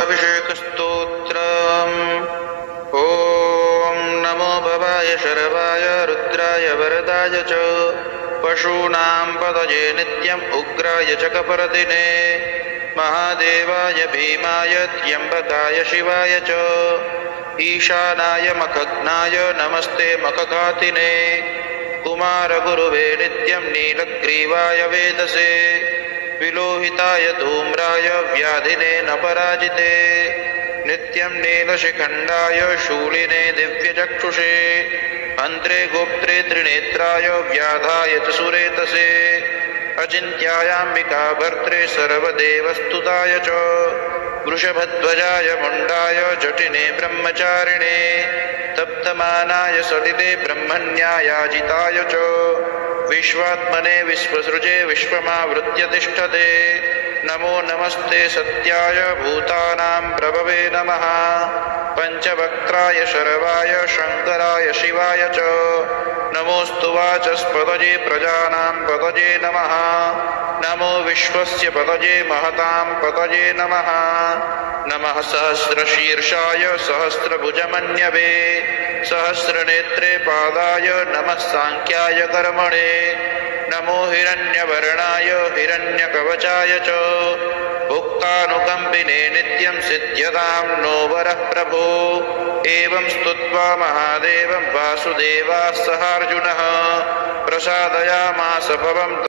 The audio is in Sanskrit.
अभिषेकस्तोत्रम्। ॐ नमो भवाय शरवाय रुद्राय वरदाय च पशूनां पतये नित्यम् उग्राय च कपर्दिने महादेवाय भीमाय त्र्यम्बकाय शिवाय च ईशानाय मखग्नाय नमस्ते मखघातिने कुमारगुरुवे नित्यं नीलग्रीवाय वेदसे विलोहिताय धूम्राय व्याधिने न पराजिते नित्यं नीलशिखण्डाय शूलिने दिव्यचक्षुषे अन्त्रे गोप्त्रे त्रिनेत्राय व्याधाय च सुरेतसे अचिन्त्यायाम्बिका भर्त्रे सर्वदेवस्तुताय च वृषभध्वजाय मुण्डाय जटिने ब्रह्मचारिणे तप्तमानाय सलिले ब्रह्मण्यायाजिताय च विश्वात्मने विश्वसृजे विश्वमावृत्य तिष्ठते नमो नमस्ते सत्याय भूतानां प्रभवे नमः पञ्चवक्त्राय शरवाय शङ्कराय शिवाय च नमोऽस्तु वाचस्पतये प्रजानां पतये नमः नमो विश्वस्य पतये महतां पतये नमः नमः सहस्रशीर्षाय सहस्रभुजमन्यवे सहस्रनेत्रे पादाय नमः सांख्याय कर्मणे नमो हिरण्यवर्णाय हिरण्यकवचाय च भुक्तानुकम्पिने नित्यं सिद्ध्यतां नो वरः प्रभो एवं स्तुत्वा महादेवं वासुदेवाः सहार्जुनः प्रसादयामास भवं